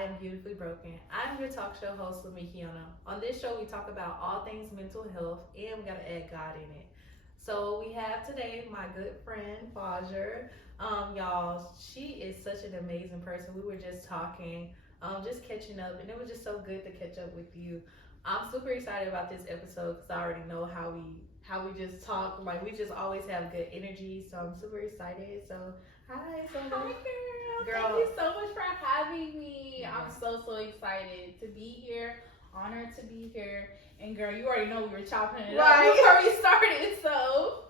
I Am Beautifully Broken. I'm your talk show host, Lamekkiona. On this show, we talk about all things mental health and we gotta add God in it. So we have today my good friend, Fajr. Y'all, she is such an amazing person. We were just talking, just catching up, and it was just so good to catch up with you. I'm super excited about this episode because I already know how we just talk. Like we just always have good energy. So I'm super excited. So hi, so Hi, girl. Thank you so much for having me. I'm so excited to be here. Honored to be here. And girl, you already know we were chopping it up before we started. So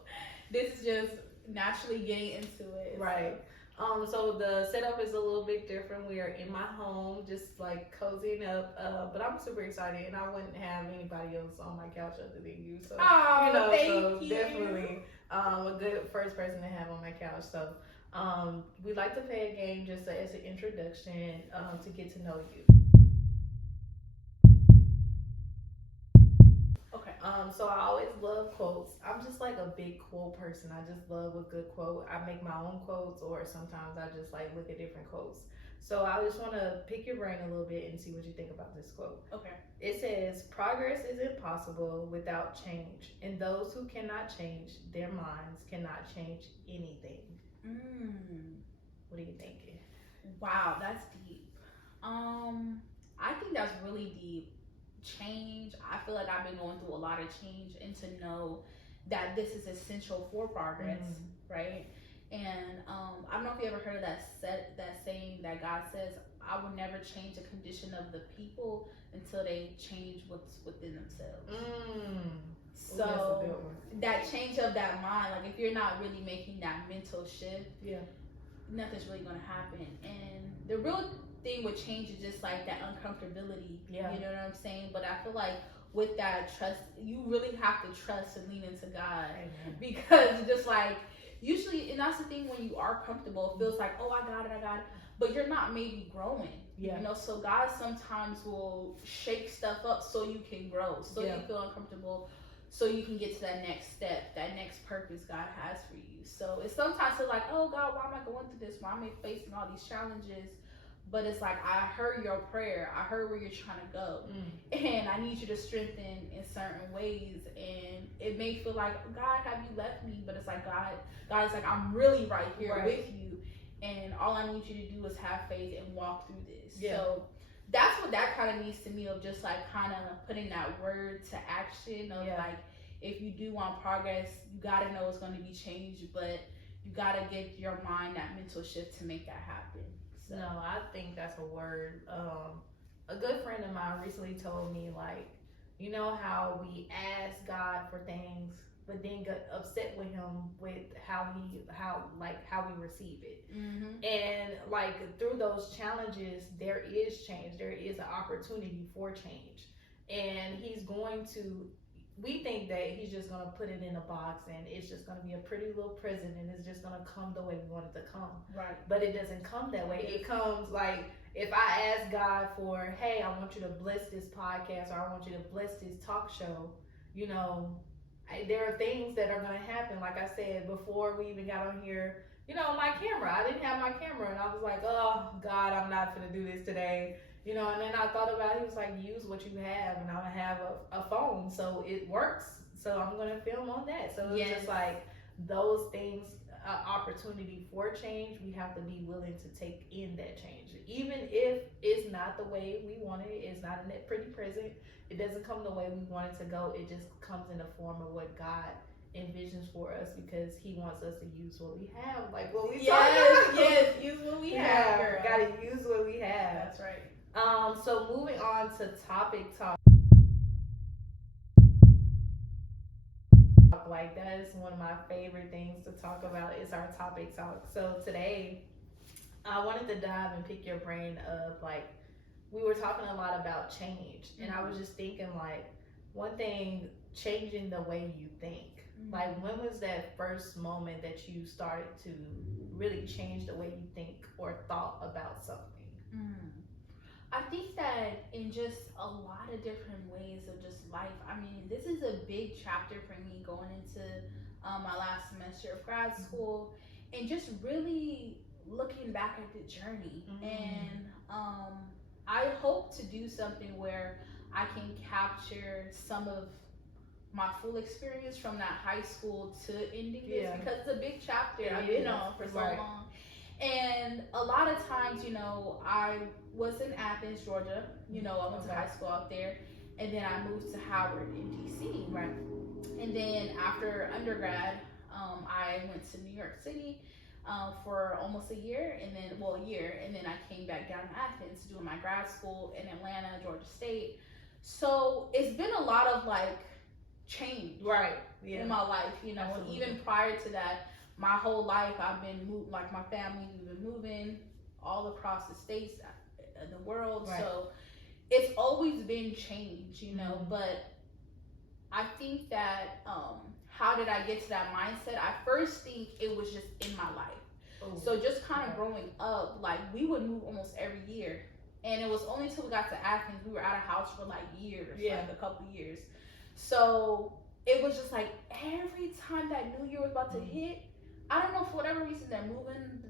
this is just naturally getting into it. Right. So the setup is a little bit different. We are in my home, just like cozying up. But I'm super excited, and I wouldn't have anybody else on my couch other than you. So thank you. Definitely a good first person to have on my couch. So we like to play a game just as an introduction to get to know you. Okay. So I always love quotes. I'm just like a big quote person. I just love a good quote. I make my own quotes, or sometimes I just like look at different quotes. So I just want to pick your brain a little bit and see what you think about this quote. Okay. It says, "Progress is impossible without change, and those who cannot change their minds cannot change anything." What are you thinking? Wow, that's deep. I think that's really deep. Change. I feel like I've been going through a lot of change, and to know that this is essential for progress, right? And I don't know if you ever heard of that saying that God says, "I will never change the condition of the people until they change what's within themselves." So that change of that mind, like if you're not really making that mental shift, nothing's really gonna happen. And the real thing with change is just like that uncomfortability. You know what I'm saying? But I feel like with that trust, you really have to trust and lean into God. Because just like usually, and that's the thing, when you are comfortable, it feels like, oh, I got it, but you're not maybe growing. You know, so God sometimes will shake stuff up so you can grow, so you feel uncomfortable, so you can get to that next step, that next purpose God has for you. So it's sometimes it's like, oh God, why am I going through this? Why am I facing all these challenges? But it's like, I heard your prayer. I heard where you're trying to go. And I need you to strengthen in certain ways. And it may feel like, God, have you left me? But it's like, God is like, I'm really right here with you. And all I need you to do is have faith and walk through this. So that's what that kind of needs to me, of just like kind of putting that word to action of like, if you do want progress, you got to know it's going to be changed, but you got to get your mind that mental shift to make that happen. So. No, I think that's a word. A good friend of mine recently told me, like, you know how we ask God for things, but then get upset with Him with how we receive it. And like through those challenges, there is change. There is an opportunity for change, and He's going to. We think that He's just gonna put it in a box and it's just gonna be a pretty little present and it's just gonna come the way we want it to come. Right. But it doesn't come that way. It comes like, if I ask God for, hey, I want you to bless this podcast, or I want you to bless this talk show, you know, there are things that are gonna happen. Like I said before we even got on here, you know, my camera. I didn't have my camera, and I was like, oh God, I'm not gonna do this today. You know, and then I thought about it, he was like, use what you have, and I'm gonna have a phone, so it works, so I'm gonna film on that. So it's just like those things, opportunity for change, we have to be willing to take in that change. Even if it's not the way we want it, it's not in that pretty present, it doesn't come the way we want it to go, it just comes in the form of what God envisions for us, because He wants us to use what we have, like what we talk about. Use what we have, girl. Gotta use what we have. That's right. So moving on to topic talk. Like, that is one of my favorite things to talk about, is our topic talk. So today, I wanted to dive and pick your brain of, like, we were talking a lot about change, and I was just thinking, like, one thing, changing the way you think. Like, when was that first moment that you started to really change the way you think or thought about something? I think that in just a lot of different ways of just life. I mean, this is a big chapter for me going into my last semester of grad school, and just really looking back at the journey. And I hope to do something where I can capture some of my full experience from that high school to ending this, because it's a big chapter I've been on for so long. And a lot of times, you know, I was in Athens, Georgia. You know, I went to high school out there, and then I moved to Howard in DC. Right. And then after undergrad, I went to New York City for almost a year, and then I came back down to Athens doing my grad school in Atlanta, Georgia State. So it's been a lot of like change, in my life, you know. Absolutely. And even prior to that, my whole life I've been like my family, we've been moving all across the states, the world. So it's always been change, you know. But I think that how did I get to that mindset? I first think it was just in my life. So just kind of growing up, like we would move almost every year, and it was only until we got to Athens we were out of house for like years, like a couple years. So it was just like every time that New Year was about to hit, I don't know, for whatever reason they're moving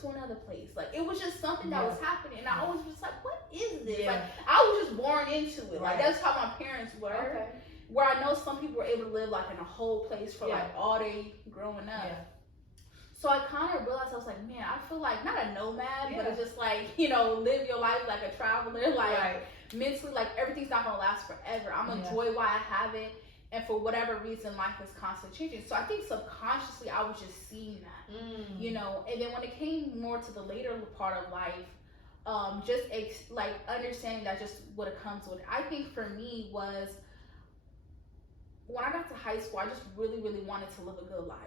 to another place. Like it was just something that was happening, and I always was like, what is this? Like I was just born into it. Like that's how my parents were. Where I know some people were able to live like in a whole place for like all day growing up. So I kind of realized, I was like, man, I feel like not a nomad, but it's just like, you know, live your life like a traveler, like mentally, like everything's not gonna last forever. I'm gonna enjoy while I have it, and for whatever reason, life is constantly changing. So I think subconsciously, I was just seeing that, you know. And then when it came more to the later part of life, like understanding that just what it comes with. I think for me was, when I got to high school, I just really, really wanted to live a good life,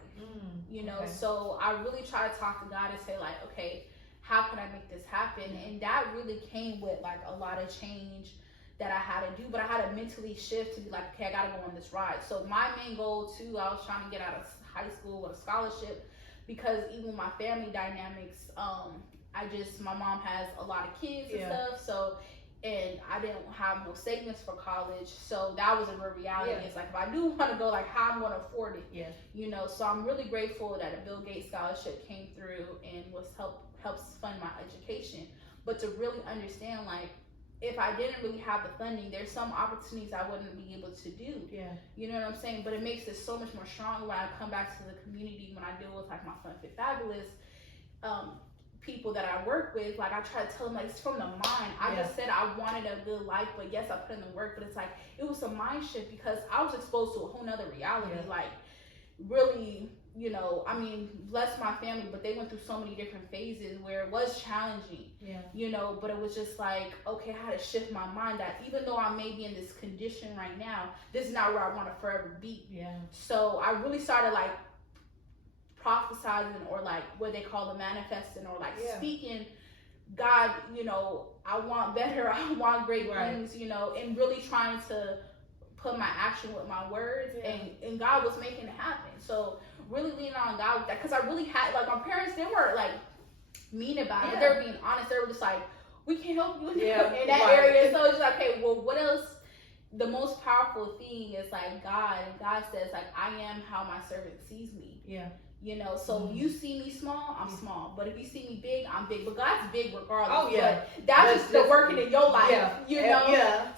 you know. So I really tried to talk to God and say like, okay, how can I make this happen? And that really came with like a lot of change that I had to do, but I had to mentally shift to be like, okay, I gotta go on this ride. So my main goal too, I was trying to get out of high school with a scholarship, because even my family dynamics, my mom has a lot of kids and stuff, so. And I didn't have no savings for college, so that was a real reality. It's like, if I do want to go, like how I'm going to afford it, you know. So I'm really grateful that a Bill Gates scholarship came through and helps fund my education. But to really understand, like, if I didn't really have the funding, there's some opportunities I wouldn't be able to do. You know what I'm saying? But it makes it so much more strong when I come back to the community, when I deal with like my Fun Fit Fabulous people that I work with. Like I try to tell them, like, it's from the mind. I just said I wanted a good life, but yes, I put in the work, but it's like it was a mind shift, because I was exposed to a whole nother reality. Like really, you know, I mean, bless my family, but they went through so many different phases where it was challenging, you know. But it was just like, okay, I had to shift my mind that even though I may be in this condition right now, this is not where I want to forever be. So I really started like prophesizing, or like what they call the manifesting, or like speaking, God, you know, I want better, I want great things, you know, and really trying to put my action with my words, and God was making it happen. So really leaning on God with that, because I really had, like, my parents, they weren't like mean about it, but they were being honest. They were just like, we can't help you in that area. So it's like, okay, well, what else? The most powerful thing is like God says, like, I am how my servant sees me. You know, so you see me small, I'm small. But if you see me big, I'm big. But God's big regardless. But that's just the working in your life, you know.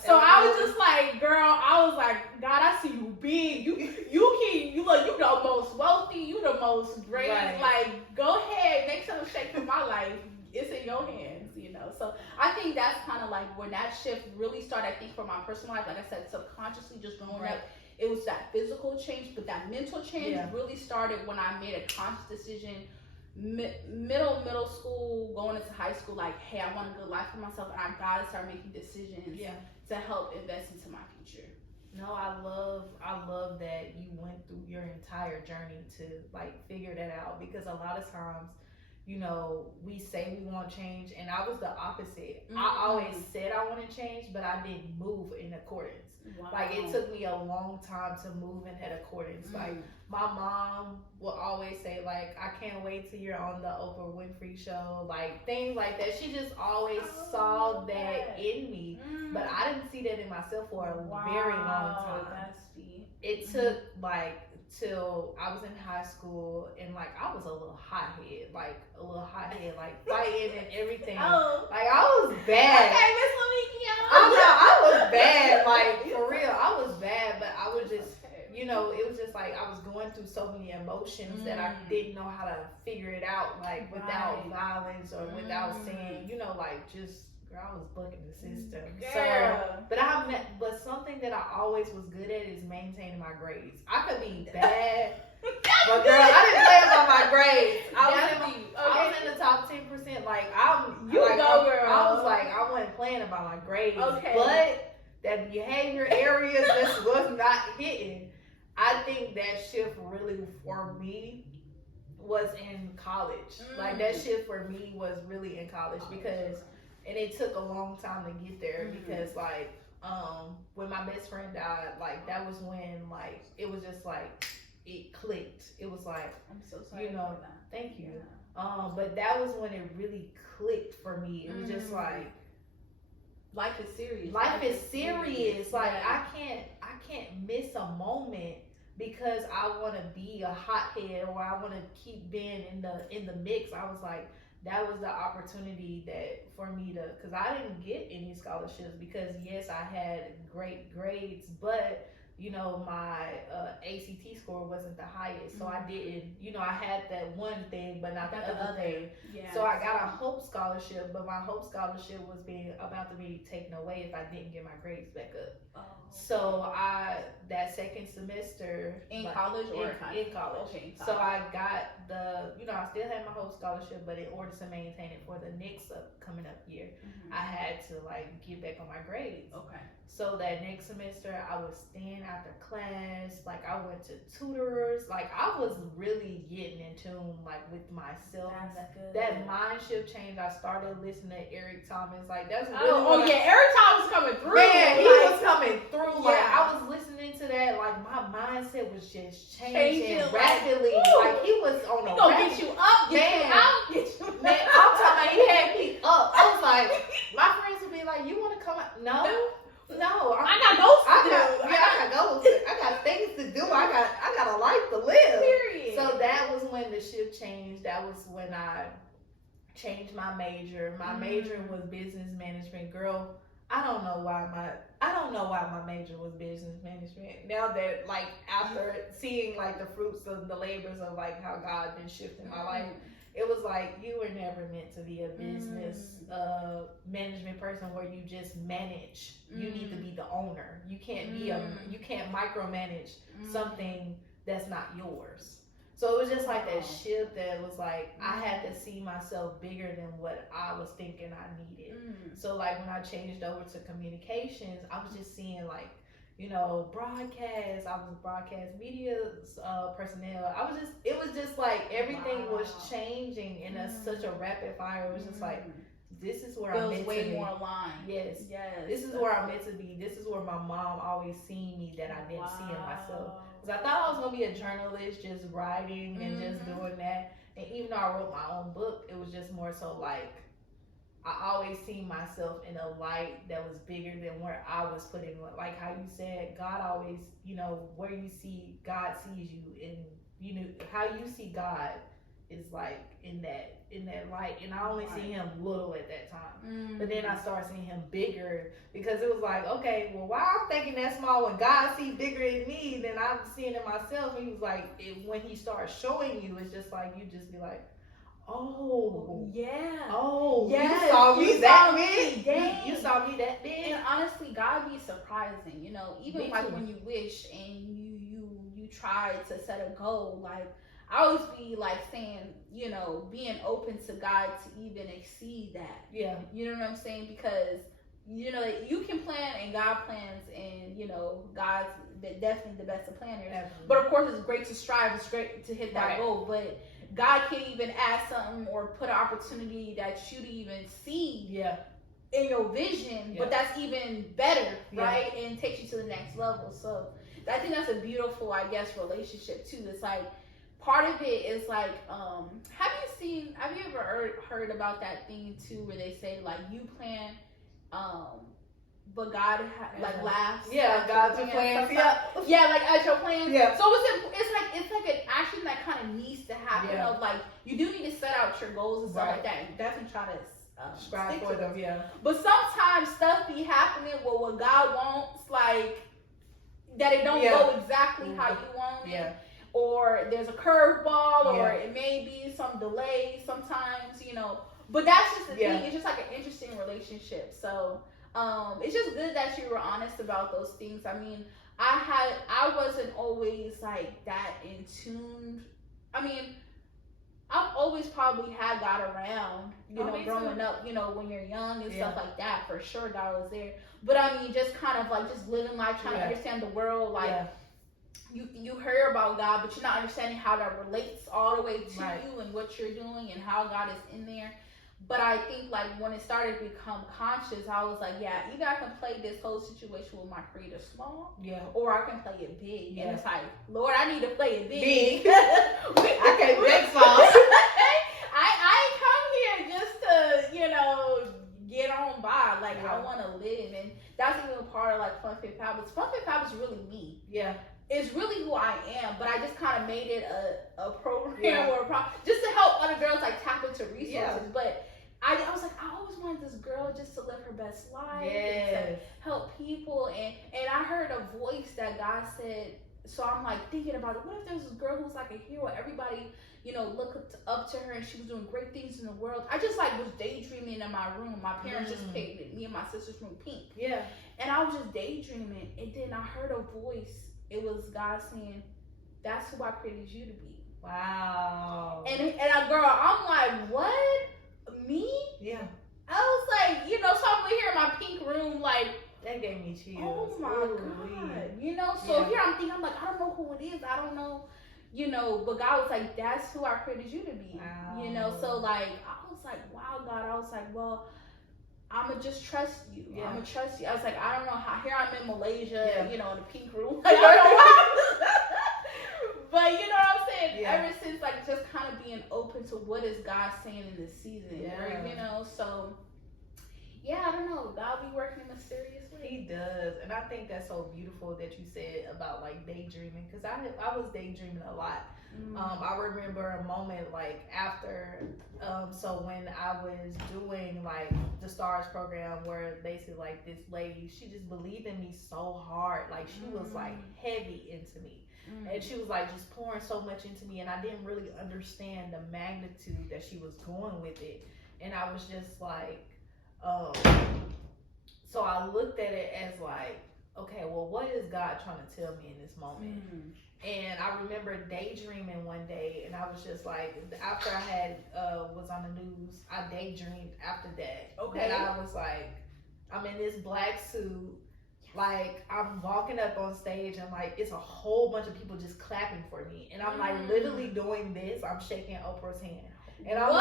So I was just like, girl, I was like, God, I see you big. You the most wealthy. You the most great. Like, go ahead, make some shape in my life. It's in your hands, you know. So I think that's kind of like when that shift really started. I think for my personal life, like I said, subconsciously just growing up. It was that physical change, but that mental change really started when I made a conscious decision, middle school, going into high school, like, hey, I want a good life for myself, and I gotta start making decisions to help invest into my future. No, I love that you went through your entire journey to like figure that out, because a lot of times, you know, we say we want change, and I was the opposite. I always said I want to change, but I didn't move in accordance. Like, it took me a long time to move in that accordance. Like, my mom will always say, like, I can't wait till you're on the Oprah Winfrey show, like things like that. She just always saw that in me, but I didn't see that in myself for a very long time. It took like till I was in high school, and like I was a little hothead, like fighting and everything. Oh. Like I was bad. Okay, Miss Lamekkiona. I was bad. Like for real, I was bad. But I was just, you know, it was just like I was going through so many emotions that I didn't know how to figure it out, like without violence or without saying, you know, like just. Girl, I was bucking the system. Girl. So, but something that I always was good at is maintaining my grades. I could be bad, but girl, I didn't play about my grades. I was in the top 10%. Like I wasn't playing about my grades. Okay. But that behavior area just was not hitting. I think that shift really for me was in college. Like that shift for me was really in college because. And it took a long time to get there because, like, when my best friend died, like, that was when, like, it was just, like, it clicked. It was like, I'm so sorry. You know, for that. thank you. Yeah. But that was when it really clicked for me. It was just like, life is serious. Life is serious. Like, I can't miss a moment because I want to be a hothead or I want to keep being in the mix. I was like, that was the opportunity that for me to, because I didn't get any scholarships because yes, I had great grades, but you know, my ACT score wasn't the highest, so I didn't, you know, I had that one thing, but not the other thing. Yeah. So I got a Hope Scholarship, but my Hope Scholarship was about to be taken away if I didn't get my grades back up. Oh. So that second semester in college or in college. Okay. So I got I still had my Hope Scholarship, but in order to maintain it for the next coming up year, I had to like get back on my grades. Okay. So that next semester, I was staying after class. Like I went to tutors. Like I was really getting in tune, like with myself. That's good. That mind shift change. I started listening to Eric Thomas. Like that's really Eric Thomas coming through. Man, he was coming through. Like yeah. I was listening to that. Like my mindset was just changing rapidly. Like he was on a gonna get you up, get you out, get you up. Man, I'm talking about he had me up. I was like, my friends would be like, "You want to come out?" No, I got goals to do. I got goals. I got things to do. I got a life to live. Period. So that was when the shift changed. That was when I changed my major. My major was business management. Girl, I don't know why my major was business management. Now that like after seeing like the fruits of the labors of like how God been shifting my life. It was like you were never meant to be a business management person where you just manage. You need to be the owner. You can't be you can't micromanage something that's not yours. So it was just like that shift that was like I had to see myself bigger than what I was thinking I needed. So like when I changed over to communications, I was just seeing like, you know, broadcast. I was broadcast media personnel. It was just like everything was changing in such a rapid fire. It was just like, this is where I'm meant to be. Way more aligned. Yes. This is where I'm meant to be. This is where my mom always seen me that I didn't see in myself. Because I thought I was gonna be a journalist, just writing and just doing that. And even though I wrote my own book, it was just more so like. I always seen myself in a light that was bigger than where I was putting. Like how you said, God always, you know, where you see God sees you, and you know how you see God is like in that light. And I only see Him little at that time, but then I started seeing Him bigger because it was like, okay, well, why I'm thinking that small when God sees bigger in me than I'm seeing in myself? And He was like, when He starts showing you, it's just like you just be like. Oh yeah! Oh yes. You saw me that big. You saw me that big. And honestly, God be surprising. You know, even like when you wish and you try to set a goal. Like I always be like saying, you know, being open to God to even exceed that. Yeah. You know what I'm saying? Because you know you can plan and God plans, and you know God's definitely the best of planners. Absolutely. But of course, it's great to strive. It's great to hit that goal, but. God can even add something or put an opportunity that you didn't even see in your vision, but that's even better, right? And takes you to the next level. So I think that's a beautiful, I guess, relationship too. It's like part of it is like, have you ever heard about that thing too, where they say like you plan but God laughs. Yeah, God's plans. Yeah, like at your plans. Yeah. So it's like an action that kind of needs to happen. Yeah. Of like, you do need to set out your goals and stuff like that. You definitely try to strive for them. Yeah. But sometimes stuff be happening with what God wants, like that it don't go exactly how you want it. Yeah. Or there's a curveball, or it may be some delay sometimes, you know. But that's just the thing. It's just like an interesting relationship. So it's just good that you were honest about those things. I mean, I wasn't always like that in tune. I mean, I've always probably had God around, you know, growing up, you know, when you're young and stuff like that. For sure, God was there. But I mean, just kind of like just living life, trying to understand the world, like. You hear about God, but you're not understanding how that relates all the way to you and what you're doing and how God is in there. But I think like when it started to become conscious, I was like, yeah, either I can play this whole situation with my creator small, or I can play it big. And it's like, Lord, I need to play it big. I can't play small. I ain't come here just to, you know, get on by. Like I want to live, and that's even part of like Fun Fit Habits. Fun Fit Habits is really me. Yeah. It's really who I am, but I just kind of made it a program or just to help other girls like tap into resources. Yeah. But I was like, I always wanted this girl just to live her best life and to help people. And I heard a voice that God said, so I'm like thinking about it. What if there's this girl who's like a hero? Everybody, you know, looked up to her and she was doing great things in the world. I just like was daydreaming in my room. My parents just painted me and my sister's room pink. Yeah. And I was just daydreaming. And then I heard a voice. It was God saying, that's who I created you to be. Wow. And girl, I'm like, what? Me? Yeah. I was like, you know, so I'm here in my pink room, like. That gave me chills. Oh my God. You know, so here I'm thinking, I'm like, I don't know who it is. I don't know, you know, but God was like, that's who I created you to be. Wow. You know, so like, I was like, wow, God. I was like, well, I'm gonna just trust you. Yeah. I'm gonna trust you. I was like, I don't know how. Here I'm in Malaysia, you know, in the pink room. Like, I don't know how. But you know what I'm saying? Yeah. Ever since, like, just kind of being open to what is God saying in this season, right? You know, so yeah, I don't know. God be working in mysterious ways. He does, and I think that's so beautiful that you said about like daydreaming, because I was daydreaming a lot. I remember a moment like after, so when I was doing like the STARS program, where basically like this lady, she just believed in me so hard, like she was like heavy into me, and she was like just pouring so much into me, and I didn't really understand the magnitude that she was going with it, and I was just like, so I looked at it as like, okay, well, what is God trying to tell me in this moment? And I remember daydreaming one day, and I was just like, after I had was on the news, I daydreamed after that. Okay. And I was like, I'm in this black suit, like I'm walking up on stage, and like it's a whole bunch of people just clapping for me, and I'm like literally doing this. I'm shaking Oprah's hand, and I'm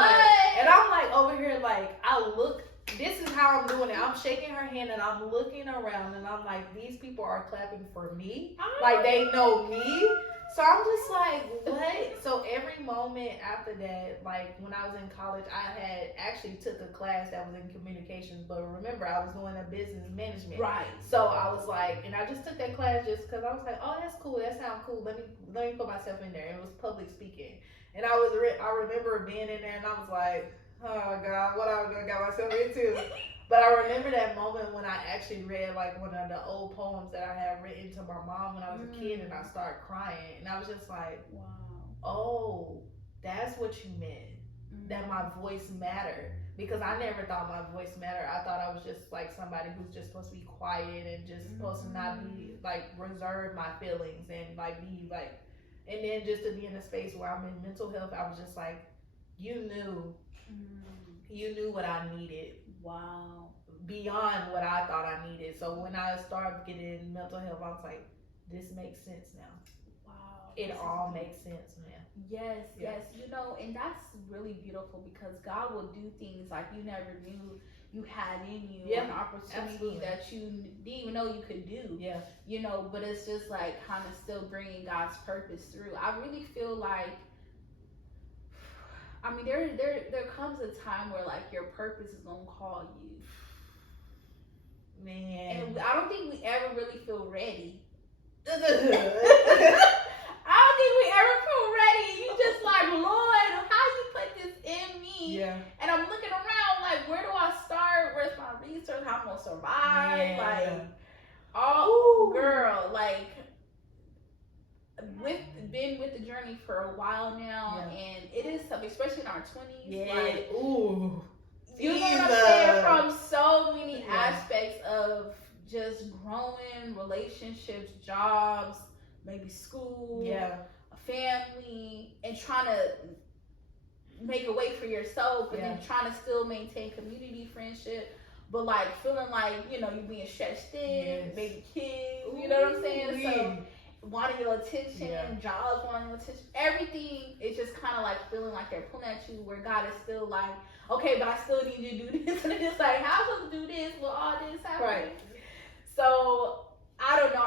like over here, like I look. This is how I'm doing it. I'm shaking her hand and I'm looking around, and I'm like, these people are clapping for me. Like they know me. So I'm just like, what? So every moment after that, like when I was in college, I had actually took a class that was in communications, but remember I was doing a business management. Right. So I was like, and I just took that class just because I was like, oh, that's cool. That sounds cool. Let me put myself in there. It was public speaking. And I remember being in there, and I was like, oh God, what I got myself into. But I remember that moment when I actually read like one of the old poems that I had written to my mom when I was a kid, and I started crying, and I was just like, wow, oh, that's what you meant, that my voice mattered. Because I never thought my voice mattered. I thought I was just like somebody who's just supposed to be quiet and just supposed to not be like reserve my feelings and like be like, and then just to be in a space where I'm in mental health, I was just like, you knew what I needed. Wow. Beyond what I thought I needed. So when I started getting mental health, I was like, this makes sense now. Wow. It all makes sense now. Yes. You know, and that's really beautiful, because God will do things like you never knew you had in you, an opportunity that you didn't even know you could do. Yeah. You know, but it's just like kind of still bringing God's purpose through. I really feel like, I mean, there comes a time where like your purpose is gonna call you. Man. And I don't think we ever really feel ready. I don't think we ever feel ready. You just like, Lord, how you put this in me? Yeah. And I'm looking around like, where do I start? Where's my research? How I'm gonna survive? Man. Like, girl, like, been with the journey for a while now, and it is tough, especially in our 20s. Yeah. Like, Ooh. You know what I'm saying? From so many aspects of just growing, relationships, jobs, maybe school, a family, and trying to make a way for yourself, and then trying to still maintain community, friendship, but like feeling like, you know, you're being stretched thin, baby kids, you know what I'm saying? So wanting your attention, jobs wanting your attention, everything is just kind of like feeling like they're pulling at you, where God is still like, okay, but I still need you to do this. And it's like, how am I supposed to do this with all this happening? Right. So, I don't know.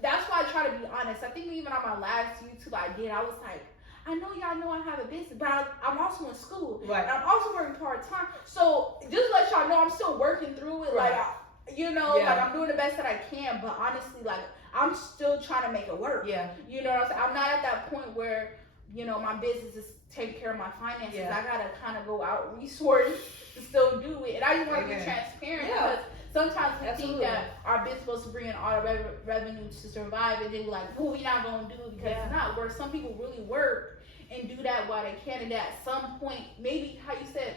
That's why I try to be honest. I think even on my last YouTube I did, I was like, I know y'all know I have a business, but I'm also in school. Right. And I'm also working part-time. So, just let y'all know I'm still working through it. Right. Like, you know, like I'm doing the best that I can, but honestly, like, I'm still trying to make it work. Yeah. You know what I'm saying? I'm not at that point where, you know, my business is taking care of my finances. I gotta kind of go out resource to still do it. And I just want to be transparent because sometimes we think that our business is supposed to bring in all the revenue to survive, and then we're like, well, we're not gonna do it because it's not work. Some people really work and do that while they can, and at some point, maybe how you said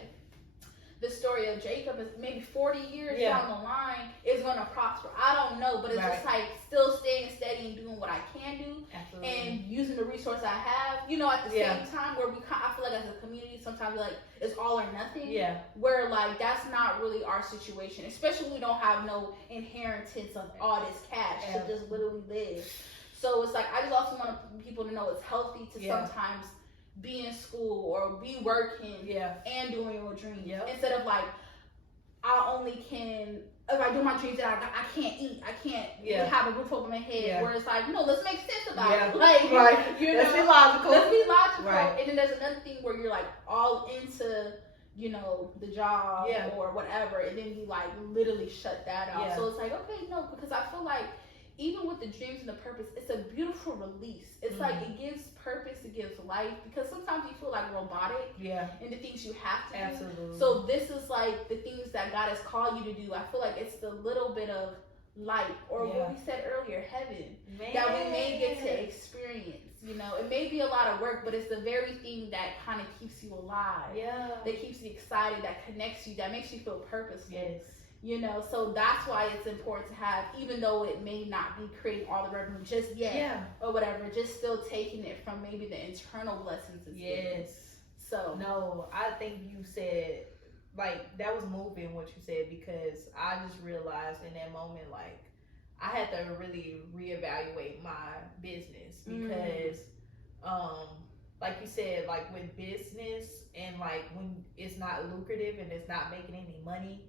the story of Jacob is maybe 40 years down the line is going to prosper. I don't know, but it's just like still staying steady and doing what I can do and using the resource I have. You know, at the same time where I feel like as a community, sometimes like it's all or nothing. Yeah. Where like that's not really our situation, especially when we don't have no inheritance of all this cash to just literally live. So it's like I just also want people to know it's healthy to sometimes be in school or be working and doing your dreams instead of like I only can if I do my dreams that I can't eat, I can't have a roof over my head where it's like, no, let's make sense about it. Like, you know, let's be logical. Right. And then there's another thing where you're like all into, you know, the job or whatever, and then you like literally shut that out. So it's like, okay, no, because I feel like even with the dreams and the purpose, it's a beautiful release. It's like it gives purpose, it gives life, because sometimes you feel like robotic in the things you have to do. So this is like the things that God has called you to do. I feel like it's the little bit of light, or what we said earlier, heaven, that we may get to experience. You know, it may be a lot of work, but it's the very thing that kind of keeps you alive, that keeps you excited, that connects you, that makes you feel purposeful. You know, so that's why it's important to have, even though it may not be creating all the revenue just yet or whatever, just still taking it from maybe the internal blessings. So no, I think you said, like, that was moving what you said, because I just realized in that moment, like, I had to really reevaluate my business because, like you said, like with business and like when it's not lucrative and it's not making any money,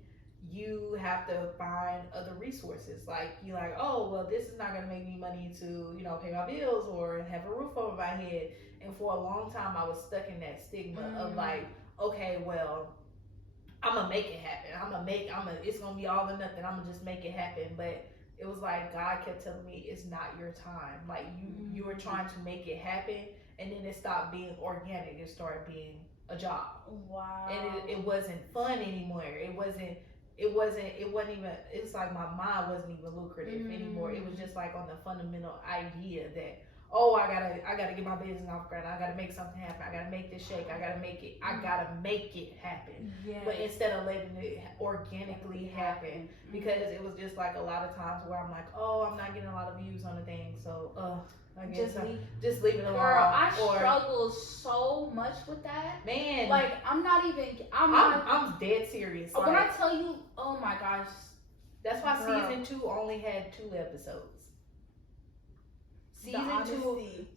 you have to find other resources. Like, you're like, oh, well, this is not going to make me money to, you know, pay my bills or have a roof over my head. And for a long time, I was stuck in that stigma of like, okay, well, I'm going to make it happen. It's going to be all or nothing. I'm going to just make it happen. But it was like, God kept telling me, it's not your time. Like, you were trying to make it happen, and then it stopped being organic. It started being a job. Wow. And it wasn't fun anymore. It wasn't even, it's like my mind wasn't even lucrative anymore. It was just like on the fundamental idea that, oh, I gotta get my business off ground. I gotta make something happen. I gotta make this shake. I gotta make it happen. Yes. But instead of letting it organically happen, because it was just like a lot of times where I'm like, oh, I'm not getting a lot of views on the thing, so I guess just leave it alone. Girl, I struggle so much with that. Man, like I'm dead serious. When I tell you, oh my gosh, that's why season 2 only had 2 episodes.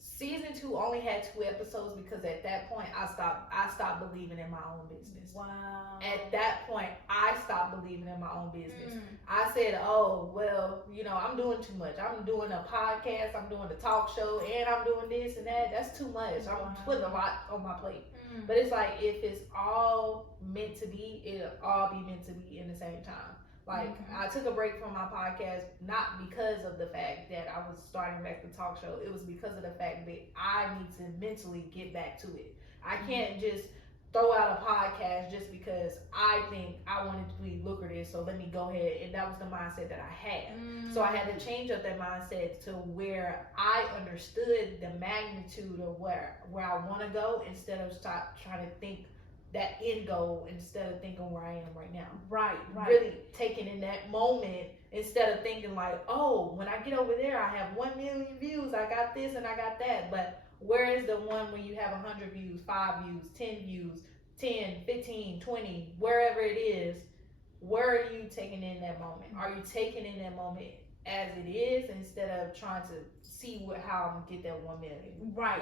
Season two only had 2 episodes because at that point I stopped believing in my own business. Wow. At that point I stopped believing in my own business. I said, oh, well, you know, I'm doing too much. I'm doing a podcast, I'm doing a talk show, and I'm doing this and that. That's too much. I'm putting a lot on my plate. But it's like, if it's all meant to be, it'll all be meant to be in the same time. Like, I took a break from my podcast, not because of the fact that I was starting back the talk show. It was because of the fact that I need to mentally get back to it. I can't just throw out a podcast just because I think I want it to be lucrative, so let me go ahead. And that was the mindset that I had. So I had to change up that mindset to where I understood the magnitude of where I want to go, instead of stop trying to think that end goal, instead of thinking where I am right now. Right. Really taking in that moment, instead of thinking like, oh, when I get over there, I have 1 million views, I got this and I got that. But where is the one when you have 100 views, 5 views, 10 views, 10, 15, 20, wherever it is? Where are you taking in that moment? Are you taking in that moment as it is, instead of trying to see how I'm gonna get that 1 million? Right.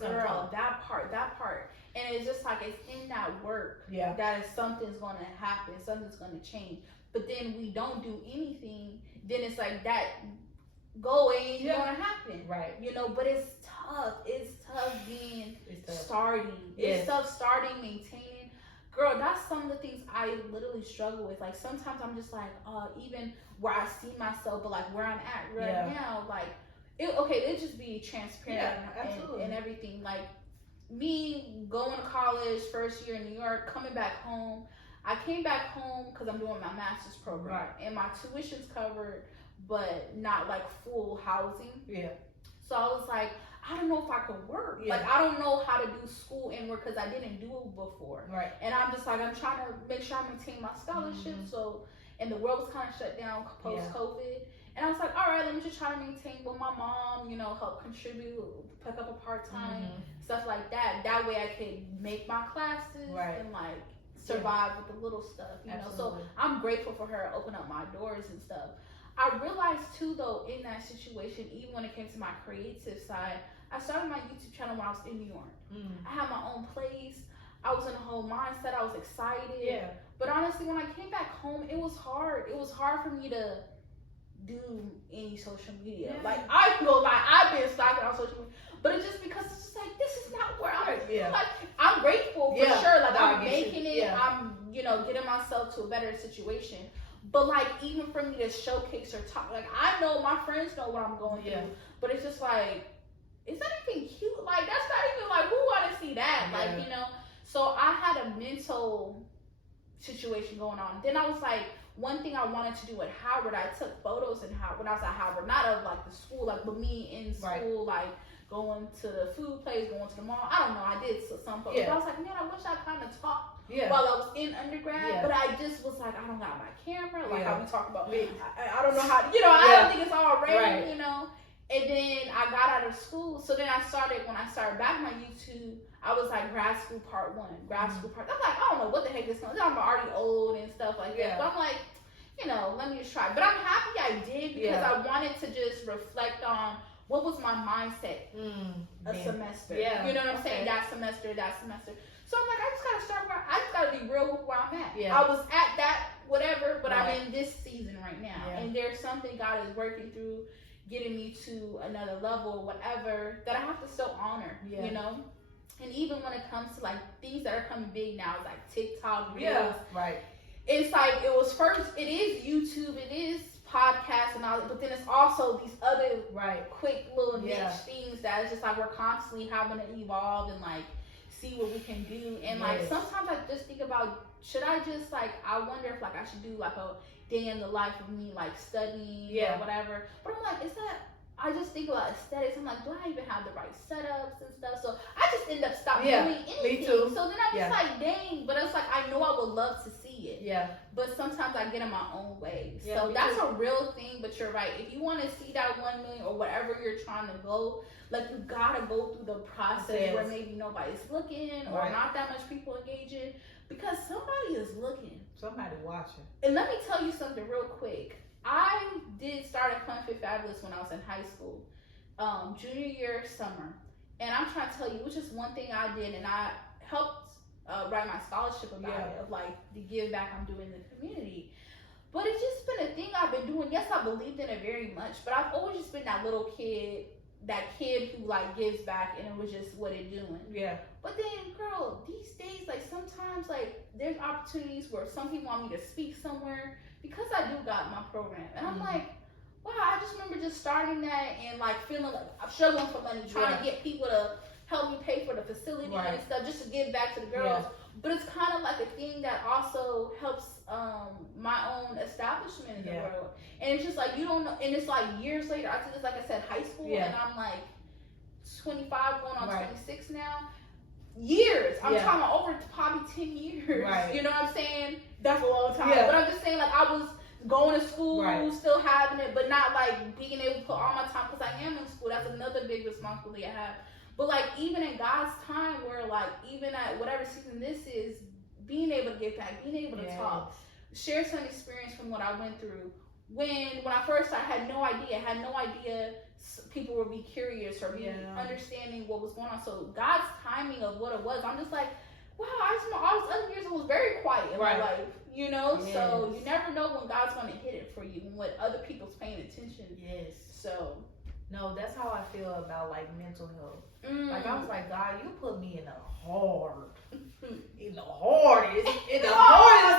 Girl, that part. And it's just like, it's in that work that is something's gonna happen, something's gonna change. But then we don't do anything, then it's like that goal ain't gonna happen. Right. You know, but it's tough. It's tough being starting. Yes. It's tough starting, maintaining. Girl, that's some of the things I literally struggle with. Like, sometimes I'm just like, even where I see myself, but like where I'm at right now, like, it'll just be transparent and everything. Like, me going to college, first year in New York, coming back home. I came back home because I'm doing my master's program, and my tuition's covered, but not like full housing. Yeah. So I was like, I don't know if I could work. Yeah. Like, I don't know how to do school and work because I didn't do it before. Right. And I'm just like, I'm trying to make sure I maintain my scholarship. So, and the world was kind of shut down post-COVID. And I was like, all right, let me just try to maintain with my mom, you know, help contribute, pick up a part-time, stuff like that. That way I could make my classes and like survive with the little stuff, you know. So I'm grateful for her opening up my doors and stuff. I realized too, though, in that situation, even when it came to my creative side, I started my YouTube channel when I was in New York. I had my own place. I was in a whole mindset. I was excited. Yeah. But honestly, when I came back home, it was hard. It was hard for me to do any social media. Yeah. Like, I feel like I've been stalking on social media, but it's just because it's just like, this is not where I'm like, I'm grateful for sure. Like, I'm making it. Yeah. I'm, you know, getting myself to a better situation. But like, even for me to showcase or talk, like, I know my friends know what I'm going through, but it's just like, is that even cute? Like, that's not even like, who want to see that? Like, you know. So I had a mental situation going on. Then I was like, one thing I wanted to do at Howard, I took photos in Howard when I was at Howard, not of like the school, like, but me in school, like going to the food place, going to the mall. I don't know. I did some photos. But I was like, man, I wish I kind of talked while I was in undergrad. But I just was like, I don't got my camera. Like how we talk about me. I don't know how, you know, I don't think it's all ready, you know. And then I got out of school. So then when I started back my YouTube, I was like grad school part 1, grad school part. I'm like, I don't know what the heck this is. I'm already old and stuff like that. But I'm like, you know, let me just try. But I'm happy I did because I wanted to just reflect on what was my mindset a semester. Yeah. You know what I'm saying? That semester. So I'm like, I just gotta start I just gotta be real with where I'm at. Yeah. I was at that whatever, but I'm in this season right now. Yeah. And there's something God is working through, getting me to another level or whatever that I have to still honor, you know? And even when it comes to like things that are coming big now, it's like TikTok, Reels. It's like, it is YouTube, it is podcasts and all that, but then it's also these other quick little niche things that it's just like we're constantly having to evolve and like see what we can do. And like sometimes I just think about, should I just like, I wonder if like I should do like a day in the life of me like studying or whatever. But I'm like, I just think about aesthetics. I'm like, do I even have the right setups and stuff? So I just end up stopping doing anything. Me too. So then I'm just like, dang. But it's like, I know I would love to see it. Yeah. But sometimes I get in my own way. Yeah, so that's a real thing. But you're right. If you want to see that 1 million or whatever you're trying to go, like, you gotta go through the process where maybe nobody's looking or not that much people engaging, because somebody is looking. Somebody watching. And let me tell you something real quick. I did start at Fun Fit Fabulous when I was in high school, junior year summer. And I'm trying to tell you, which is one thing I did, and I helped write my scholarship about it, of like the give back I'm doing in the community. But it's just been a thing I've been doing. Yes, I believed in it very much, but I've always just been that little kid, that kid who like gives back, and it was just what it doing. Yeah. But then, girl, these days, like sometimes like there's opportunities where some people want me to speak somewhere. because I do got my program. And I'm like, wow, I just remember just starting that and like feeling like I'm struggling for money, trying to get people to help me pay for the facility and stuff just to give back to the girls. But it's kind of like a thing that also helps my own establishment in the world. And it's just like, you don't know, and it's like years later, I did this, like I said, high school, and I'm like 25 going on 26 now. Years. I'm talking about over probably 10 years. You know what I'm saying? That's a long time. But I'm just saying, like, I was going to school, still having it, but not like being able to put all my time, because I am in school. That's another big responsibility I have. But like, even in God's time, where like, even at whatever season this is, being able to get back, being able to talk, share some experience from what I went through. When I first started, I had no idea people would be curious or be understanding what was going on. So God's timing of what it was, I'm just like, wow, I just know all those other years it was very quiet in my life, you know? So you never know when God's going to hit it for you and what other people's paying attention. So. No, that's how I feel about like mental health. Like, I was like, God, you put me in the hardest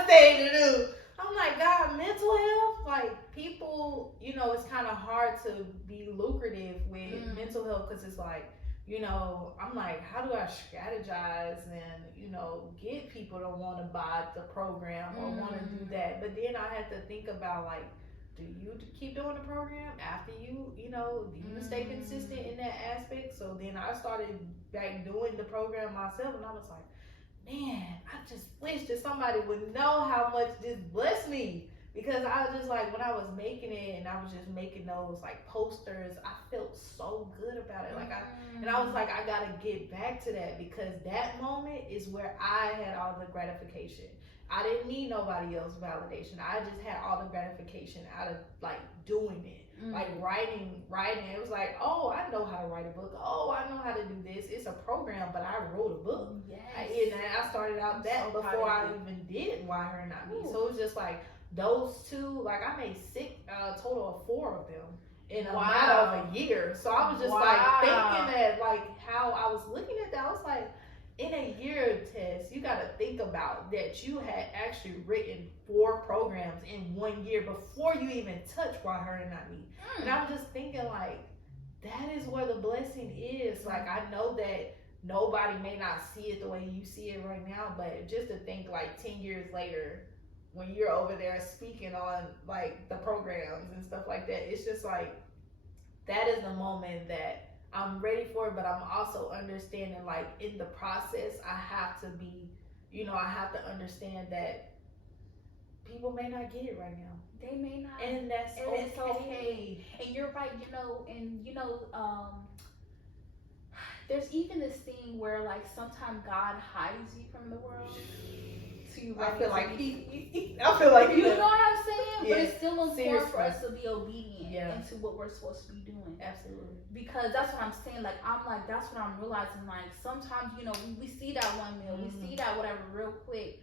thing to do. I'm like, God, mental health, like, people, you know, it's kind of hard to be lucrative with mental health, because it's like, you know, I'm like, how do I strategize and, you know, get people to want to buy the program or want to do that? But then I had to think about, like, do you keep doing the program after you know, do you stay consistent in that aspect? So then I started back doing the program myself, and I was like, man, I just wish that somebody would know how much this blessed me. Because I was just like, when I was making it and I was just making those like posters, I felt so good about it. Like and I was like, I gotta get back to that, because that moment is where I had all the gratification. I didn't need nobody else's validation. I just had all the gratification out of like doing it. Like writing. It was like, oh, I know how to write a book. Oh, I know how to do this. It's a program, but I wrote a book. And I started out that before I even did Why Her Not Me. So it was just like those two. Like, I made total of 4 of them in a matter of a year. So I was just like thinking that, like, how I was looking at that, I was like, in a year, Tess, you got to think about that you had actually written 4 programs in 1 year before you even touched Why Her and Not Me. And I was just thinking, like, that is where the blessing is. Like, I know that nobody may not see it the way you see it right now, but just to think, like, 10 years later, when you're over there speaking on, like, the programs and stuff like that, it's just like, that is the moment that I'm ready for it, but I'm also understanding, like, in the process, I have to be, you know, I have to understand that people may not get it right now. They may not. And that's it's okay. And you're right, you know, there's even this thing where, like, sometimes God hides you from the world. I feel like you know what I'm saying? Yeah. But it's still important for us to be obedient into what we're supposed to be doing. Absolutely. Because that's what I'm saying. Like, that's what I'm realizing. Like, sometimes, you know, we see that one meal, we see that whatever real quick,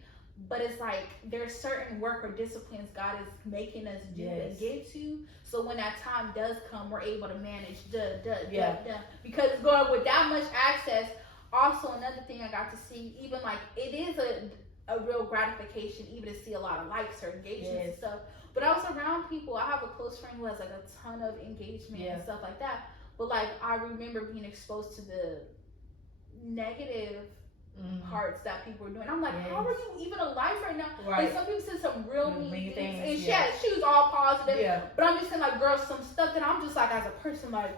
but it's like there's certain work or disciplines God is making us do and get to. So when that time does come, we're able to manage because going with that much access. Also, another thing I got to see, even like, it is a real gratification even to see a lot of likes or engagements and stuff. But I was around people. I have a close friend who has like a ton of engagement and stuff like that. But like, I remember being exposed to the negative parts that people were doing. I'm like, how are you even alive right now? Like, some people said some real mean things. And she was all positive. But I'm just saying, like, girl, some stuff that I'm just like, as a person, like,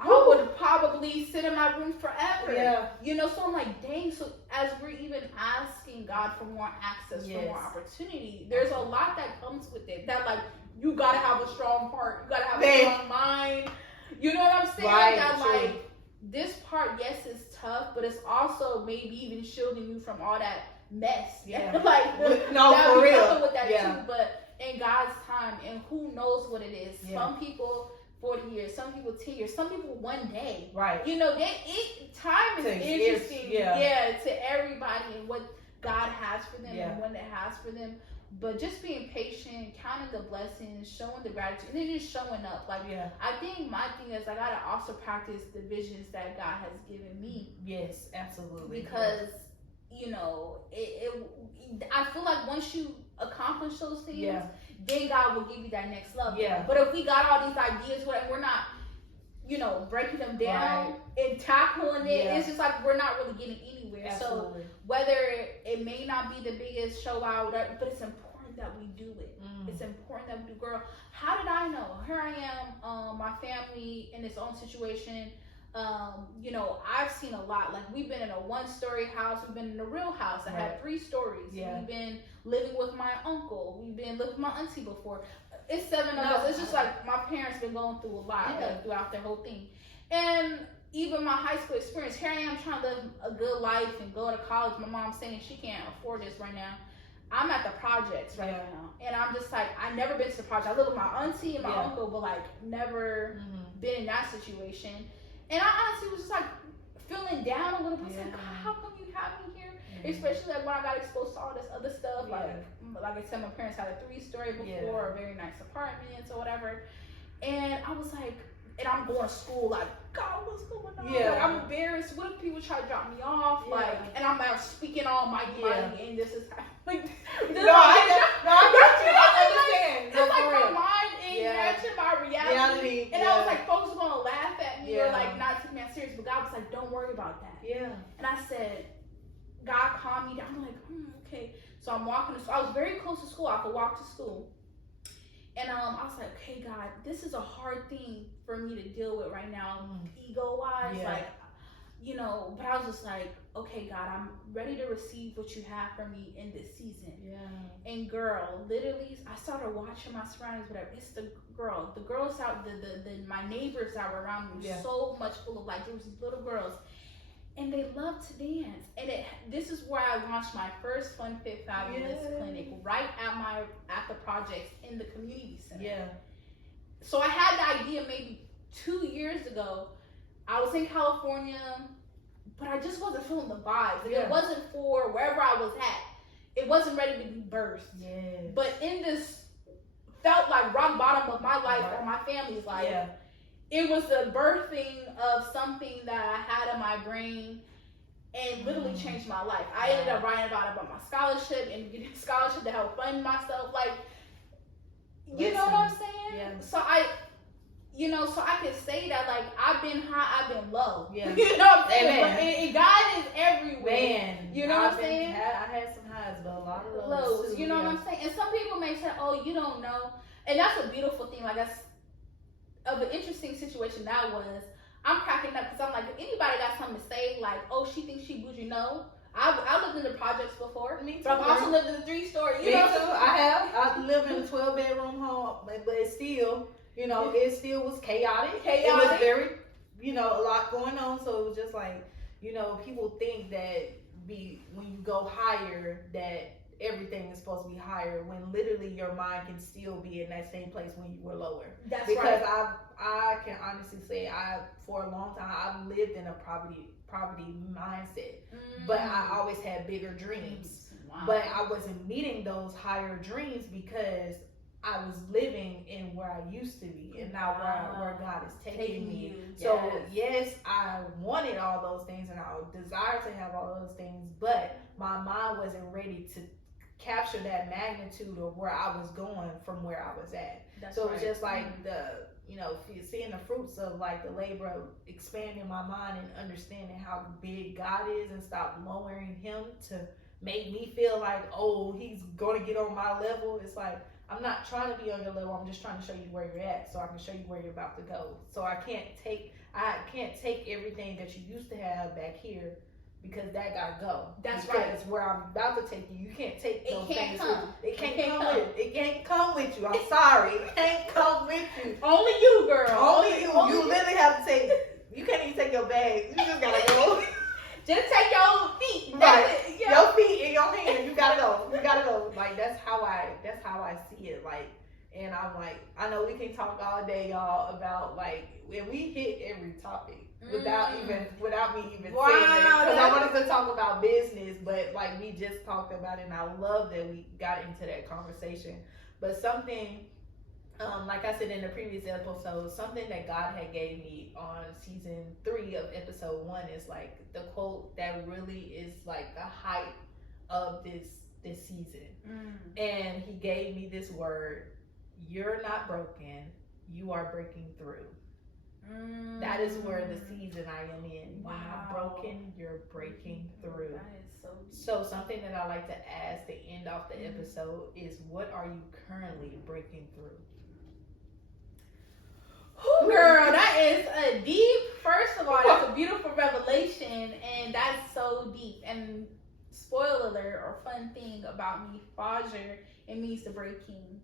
I would probably sit in my room forever. You know, so I'm like, dang. So as we're even asking God for more access, for more opportunity, there's a lot that comes with it. That, like, you gotta have a strong heart. You gotta have a strong mind. You know what I'm saying? That, like, this part, yes, is tough, but it's also maybe even shielding you from all that mess. Like, no, for real. With that too. But in God's time, and who knows what it is. Some people 40 years, some people 10 years, some people 1 day. You know, time is interesting. To everybody and what God has for them and when it has for them. But just being patient, counting the blessings, showing the gratitude, and then just showing up. Like, I think my thing is I gotta also practice the visions that God has given me. Yes, absolutely. Because you know, I feel like once you accomplish those things, then God will give you that next level. Yeah. But if we got all these ideas, we're not, breaking them down and tackling it, it's just like we're not really getting anywhere. Absolutely. So whether it may not be the biggest show out, but it's important that we do it. It's important that we do. Girl, how did I know? Here I am, my family in its own situation. I've seen a lot. Like, we've been in a 1-story house. We've been in a real house that had 3 stories. Yeah. We've been living with my uncle. We've been living with my auntie before. It's 7 of us. It's just like my parents been going through a lot throughout their whole thing. And even my high school experience, here I am trying to live a good life and go to college. My mom's saying she can't afford this right now. I'm at the projects right now. And I'm just like, I never been to the project. I live with my auntie and my uncle, but like never been in that situation. And I honestly was just like feeling down a little bit. Like, God, how come you have me here? Especially like when I got exposed to all this other stuff. Like I said, my parents had a 3-story before, a very nice apartment or whatever. And I was like, and I'm going to school like, God, what's going on? Like, I'm embarrassed. What if people try to drop me off? Like, and I'm like speaking all my and this is like, I understand. It's like my mind ain't matching my reality. And I was like, folks are gonna laugh at me or like not take me as serious. But God was like, don't worry about that. And I said, God calmed me down. I'm like, okay. So I'm walking to school. I was very close to school. I could walk to school. And I was like, okay, God, this is a hard thing for me to deal with right now, ego-wise. But I was just like, okay, God, I'm ready to receive what you have for me in this season. And girl, literally, I started watching my surroundings, whatever. It's the girls out, my neighbors that were around me were so much full of life. There was these little girls. And they love to dance. And this is where I launched my first Fun Fit Fabulous clinic, right at the projects in the community center. So I had the idea maybe 2 years ago. I was in California, but I just wasn't feeling the vibes. It wasn't for wherever I was at. It wasn't ready to be birthed. But in this felt like rock bottom of my life or my family's life. It was the birthing of something that I had in my brain and literally changed my life. I ended up writing about my scholarship and getting a scholarship to help fund myself. Like, you know what I'm saying? So so I could say that, like, I've been high, I've been low. You know what I'm saying? And God is everywhere. You know what I'm saying? I had some highs, but a lot of lows. Too, you know what I'm saying? And some people may say, oh, you don't know. And that's a beautiful thing. Like, that's of an interesting situation that was. I'm cracking up because I'm like, if anybody got something to say, like, oh, she thinks she bougie, no. I lived in the projects before. Me too. But I've also lived in a 3-story. Me too. I have. I lived in a 12-bedroom home, but it still, it still was chaotic. It was very, a lot going on. So it was just like, people think that when you go higher, that everything is supposed to be higher, when literally your mind can still be in that same place when you were lower. That's because right. I can honestly say for a long time I've lived in a poverty mindset, but I always had bigger dreams. Wow. But I wasn't meeting those higher dreams because I was living in where I used to be and not where God is taking me. So yes, I wanted all those things and I desired to have all those things, but my mind wasn't ready to capture that magnitude of where I was going from where I was at. So it was just like seeing the fruits of like the labor of expanding my mind and understanding how big God is and stop lowering him to make me feel like, oh, he's gonna get on my level. It's like, I'm not trying to be on your level. I'm just trying to show you where you're at so I can show you where you're about to go. So I can't take everything that you used to have back here, because that gotta go. That's right. Because where I'm about to take you, you can't take those things. It can't come with you. I'm sorry. It can't come with you. Only you, girl. Only you. You literally have to take. You can't even take your bags. You just gotta go. Just take your feet. Right. Your feet in your hand. You gotta go. You gotta go. Like that's how I see it. Like, and I'm like, I know we can talk all day, y'all, about like when we hit every topic. Without me even saying it, because I wanted to talk about business, but like we just talked about it, and I love that we got into that conversation. But something, like I said in the previous episode, something that God had gave me on season 3 of episode 1 is like the quote that really is like the height of this season. And he gave me this word: you're not broken, you are breaking through. That is where the season I am in. Wow. You're not broken, you're breaking through. That is so deep. So something that I like to ask to end off the episode is, what are you currently breaking through? Girl, that is a deep. First of all, that's a beautiful revelation, and that's so deep. And spoiler alert, or fun thing about me, Fajr, it means the breaking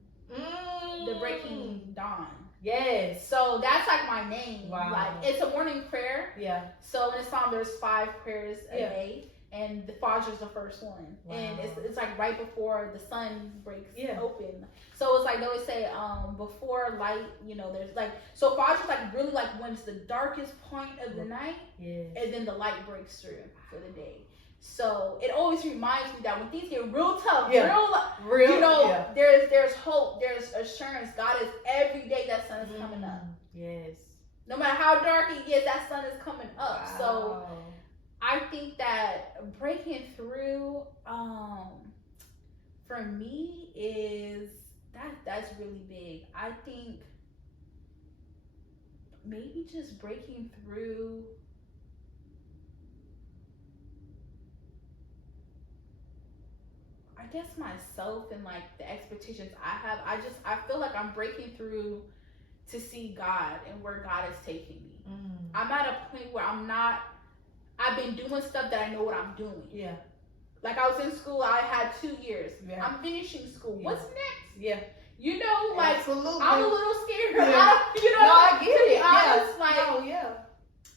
dawn. Yes. So that's like my name. Wow. Like, it's a morning prayer. Yeah. So in Islam, there's 5 prayers a day, and the Fajr is the first one. Wow. And it's like right before the sun breaks open. So it's like they always say, before light, you know, there's like, so Fajr is like really like when it's the darkest point of the night, and then the light breaks through for the day. So it always reminds me that when things get real tough, real, you know, there's hope, there's assurance. God is, every day that sun is coming up. Yes. No matter how dark it gets, that sun is coming up. Wow. So I think that breaking through, for me is that's really big. I think maybe just breaking through. I guess myself and like the expectations I have. I feel like I'm breaking through to see God and where God is taking me. I'm at a point where I've been doing stuff that I know what I'm doing. Yeah. Like I was in school, I had 2 years. Yeah. I'm finishing school. Yeah. What's next? Yeah. You know, like, absolutely. I'm a little scared. Yeah. I get it. Honest, like,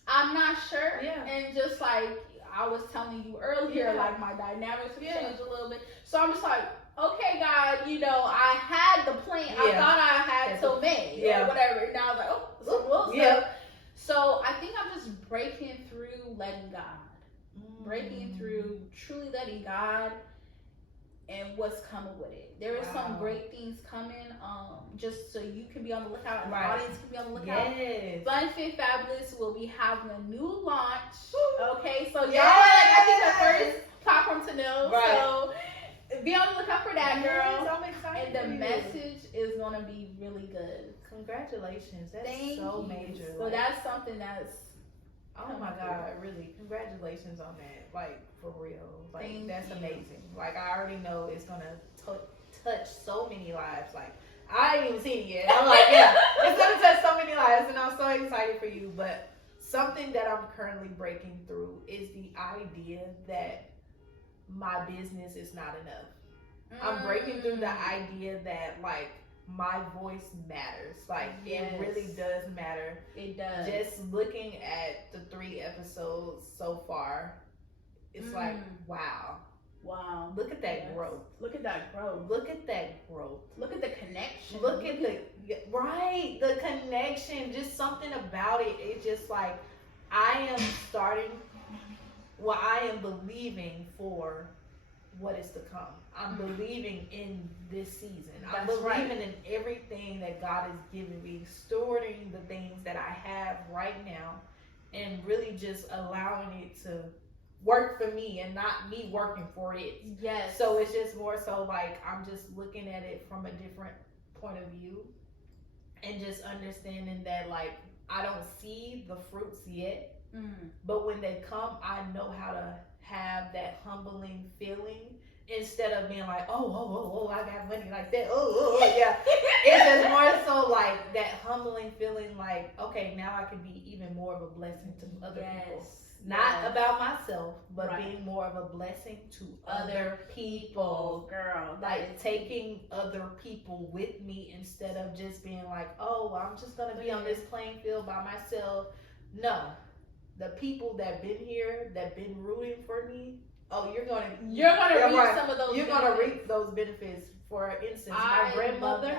I'm not sure. Yeah. And just like I was telling you earlier, like my dynamics have changed a little bit. So I'm just like, okay, God, you know, I had the plan. I thought I had till May or whatever. And I was like, oh, some little stuff. So I think I'm just breaking through letting God. Breaking through truly letting God and what's coming with it. There is some great things coming, just so you can be on the lookout and the audience can be on the lookout. Yes. Fun Fit Fabulous will be having a new launch. Okay, so y'all I think the first platform to know. Right. So be on the lookout for that, girl. I'm excited. And the message is gonna be really good. Congratulations. That's so major. So that's something that's oh my God, really. Congratulations on that. Like, for real. Like, that's amazing. Like, I already know it's gonna touch so many lives. Like, I ain't even seen it yet. I'm like, it's gonna touch so many lives, and I'm so excited for you. But something that I'm currently breaking through is the idea that my business is not enough. I'm breaking through the idea that, like, my voice matters. Like, it really does matter. It does. Just looking at the 3 episodes so far, it's like, wow. Look at that growth. Look at that growth. Look at that growth. Look at the connection. Look at the connection. Just something about it. It's just like, I am believing for what is to come. I'm believing in this season. I'm believing in everything that God has given me, stewarding the things that I have right now, and really just allowing it to work for me and not me working for it. Yes. So it's just more so like I'm just looking at it from a different point of view, and just understanding that, like, I don't see the fruits yet, but when they come, I know how to have that humbling feeling. Instead of being like, oh, I got money like that. Yeah. It's just more so like that humbling feeling like, okay, now I can be even more of a blessing to other people. Not about myself, but being more of a blessing to other people. Girl. Like taking other people with me instead of just being like, oh, I'm just going to be on this playing field by myself. No. The people that been here, that been rooting for me, you're gonna reap some of those. You're gonna reap those benefits. For instance, my grandmother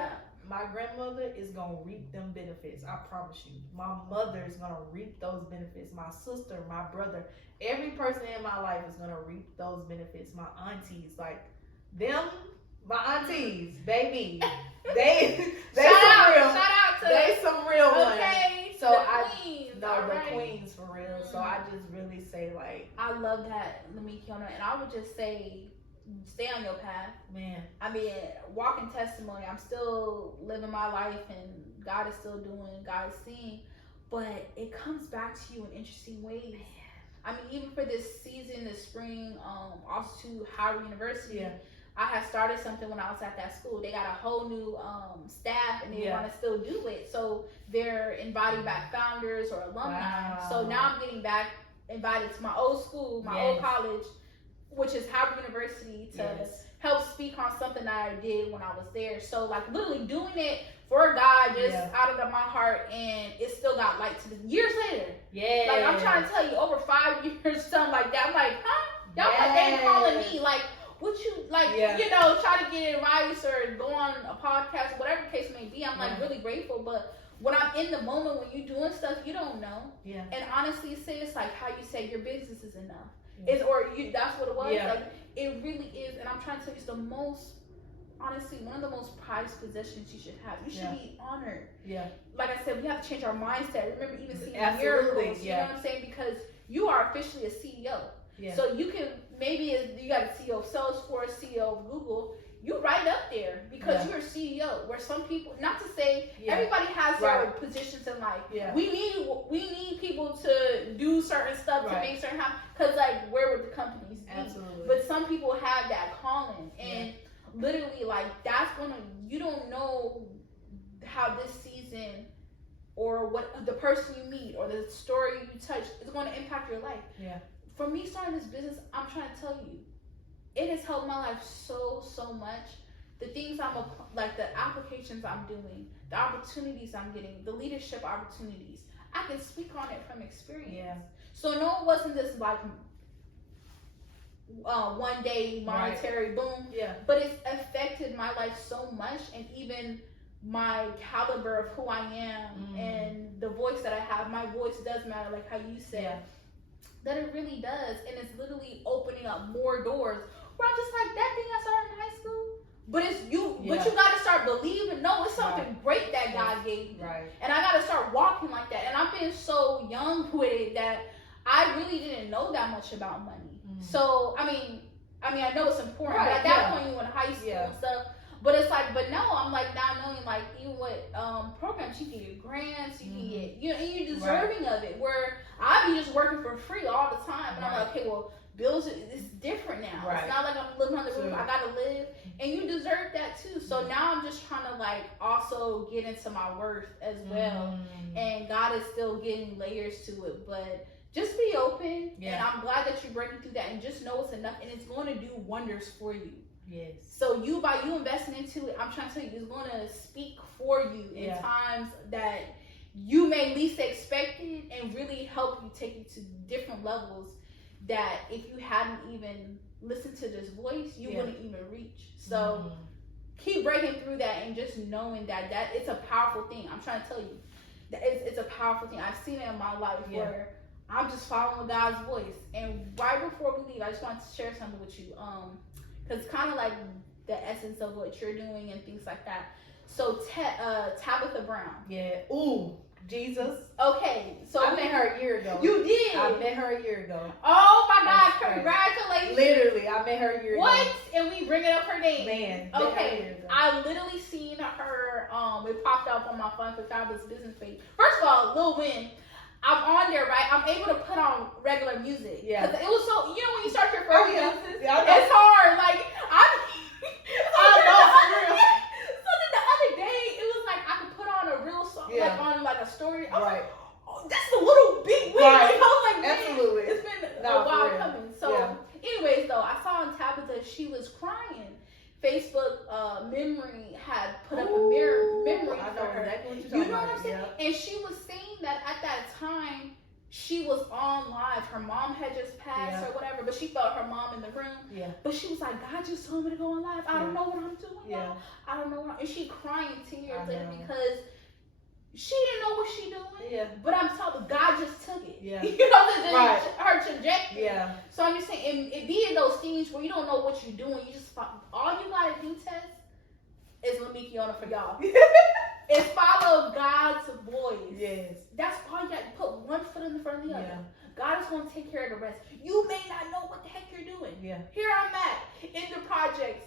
is gonna reap them benefits. I promise you. My mother is gonna reap those benefits. My sister, my brother, every person in my life is gonna reap those benefits. My aunties, like them, my aunties, baby, they some real ones. Okay, so the queens for real. So I just really say, like, I love that, Lamekkiona, and I would just say stay on your path. Man. I mean, walking testimony. I'm still living my life, and God is still doing. God is seeing, but it comes back to you in interesting ways. Man. I mean, even for this season, this spring, also to Howard University. Yeah. I had started something when I was at that school. They got a whole new staff, and they want to still do it. So they're inviting back founders or alumni. Wow. So now I'm getting back invited to my old school, my old college, which is Howard University, to help speak on something that I did when I was there. So like literally doing it for God, just out of my heart, and it still got light to the years later. Yeah. Like I'm trying to tell you, over 5 years, something like that. I'm like, huh? Y'all like they calling me like, what you like, you know, try to get advice or go on a podcast, whatever the case may be. I'm like really grateful, but when I'm in the moment, when you're doing stuff you don't know, and honestly, it's like how you say your business is enough. It's that's what it was. Like it really is, and I'm trying to tell you, it's the most, honestly, one of the most prized possessions you should have. You should be honored. Yeah. Like I said, we have to change our mindset. Remember, even seeing miracles. You know what I'm saying? Because you are officially a CEO. Yeah. So you can, maybe you got a CEO of Salesforce, CEO of Google, you right up there because you're a CEO. Where some people, not to say everybody has their positions in life. Yeah. We need people to do certain stuff to make certain happen. Because like, where would the companies be? Absolutely. But some people have that calling, and literally like that's you don't know how this season or what the person you meet or the story you touch is going to impact your life. Yeah. For me starting this business, I'm trying to tell you, it has helped my life so much. The things like the applications I'm doing, the opportunities I'm getting, the leadership opportunities, I can speak on it from experience. Yeah. So no, it wasn't this like one day monetary boom. Yeah. But it's affected my life so much, and even my caliber of who I am and the voice that I have. My voice does matter, like how you said. Yeah. That it really does, and it's literally opening up more doors. Where I'm just like, that thing I started in high school, but it's you. But you got to start believing. No, it's something great that God gave me, and I got to start walking like that. And I've been so young with it that I really didn't know that much about money. So I mean, I know it's important. But at that point, you in high school and stuff. But it's like, but no, I'm like now knowing like even with programs, you can get grants, you can get, and you're deserving of it. Where I be just working for free all the time, and I'm like, okay, well, bills it's different now. It's not like I'm living on the roof. I gotta live, and you deserve that too. So now I'm just trying to like also get into my worth as well, and God is still getting layers to it, but. Just be open, and I'm glad that you're breaking through that, and just know it's enough, and it's going to do wonders for you. Yes. So by you investing into it, I'm trying to tell you, it's going to speak for you in times that you may least expect it, and really help you take you to different levels that if you hadn't even listened to this voice, you wouldn't even reach. So keep breaking through that, and just knowing that it's a powerful thing. I'm trying to tell you that it's a powerful thing. I've seen it in my life where I'm just following God's voice. And right before we leave, I just wanted to share something with you. Because it's kind of like the essence of what you're doing and things like that. So Tabitha Brown. Yeah. Ooh, Jesus. Okay. So I met her a year ago. You did? I met her a year ago. Oh my God. Congratulations. Literally, I met her a year ago. What? And we bringing up her name. Man. Okay. I literally seen her, it popped up on my Fun for Fabulous business page. First of all, Lil Win. I'm on there, right? I'm able to put on regular music. Yeah. Because it was so, you know, when you start your first business, it's hard. Like, I know. So then the other day, it was like I could put on a real song, like on like a story. I was like, oh, this is a little big win. Right. I was like, man, absolutely. It's been a while coming. So, anyways, though, I saw on Tabitha, she was crying. Facebook memory had put up a memory for her. Exactly you know what I'm saying? Yeah. And she was saying that at that time she was on live. Her mom had just passed or whatever, but she felt her mom in the room. Yeah. But she was like, God just told me to go on live. I don't know what I'm doing. Yeah. I don't know what and she crying tears because she didn't know what she doing. Yeah. But I'm telling you, God just took it. Yeah. You know, her trajectory. Yeah. So I'm just saying, it be in those things where you don't know what you're doing. You just all you gotta do, Tess, is Lamekkiona for y'all. Is follow God's voice. Yes. That's all you got to put one foot in front of the other. God is going to take care of the rest. You may not know what the heck you're doing. Yeah. Here I'm at in the projects.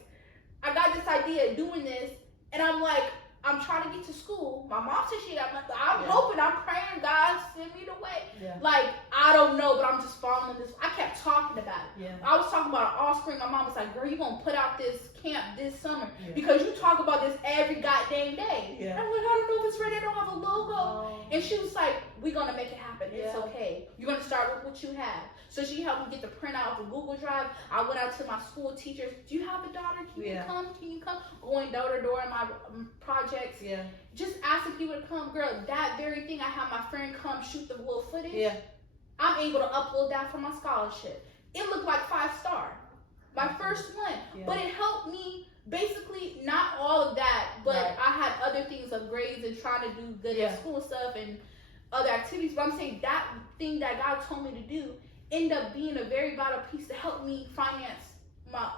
I got this idea of doing this, and I'm like, I'm trying to get to school. My mom said she got nothing. I'm hoping, I'm praying, God, send me the way. Yeah. Like, I don't know, but I'm just following this. I kept talking about it. Yeah. I was talking about it all spring. My mom was like, girl, you going to put out this camp this summer because you talk about this every goddamn day. Yeah. And I'm like, I don't know if it's ready. I don't have a logo. Oh. And she was like, we're going to make it happen. It's Yeah. okay. You're going to start with what you have. So she helped me get the printout of the Google Drive. I went out to my school teachers. Do you have a daughter? Can you come? Can you come? Going door to door in my projects. Yeah. Just asking people to come. Girl, that very thing, I have my friend come shoot the little footage. Yeah. I'm able to upload that for my scholarship. It looked like 5-star. My first one. Yeah. But it helped me, basically, not all of that, but I had other things of grades and trying to do good in school stuff and other activities. But I'm saying that thing that God told me to do end up being a very vital piece to help me finance my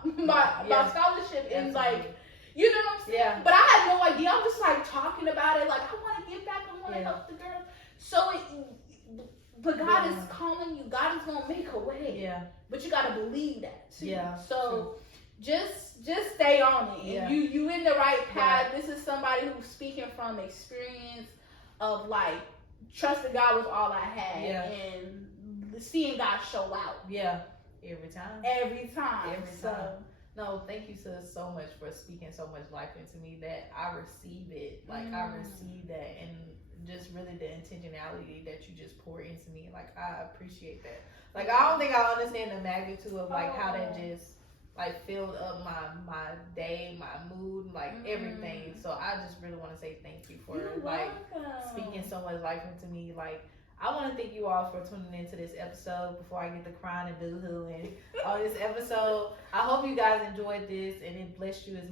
scholarship and like, you know what I'm saying? Yeah. But I had no idea. I'm just like talking about it, like I want to give back, I want to help the girls. So but God is calling you. God is gonna make a way. Yeah. But you gotta believe that too. Yeah. So just stay on it. Yeah. And you in the right path. This is somebody who's speaking from experience of like trusting God with all I had. Yeah. And seeing God show out. Yeah. Every time. Every time. No, thank you, sis, so much for speaking so much life into me that I receive it. Like, I receive that. And just really the intentionality that you just pour into me. Like, I appreciate that. Like, I don't think I understand the magnitude of, like, how that just, like, filled up my day, my mood, like, everything. So I just really want to say thank you for, speaking so much life into me. Like, I want to thank you all for tuning into this episode before I get to crying and boo-hoo and all this episode. I hope you guys enjoyed this and it blessed you as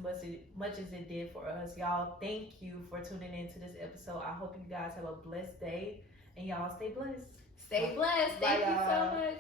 much as it did for us. Y'all, thank you for tuning into this episode. I hope you guys have a blessed day and y'all stay blessed. Stay blessed. Thank you so much.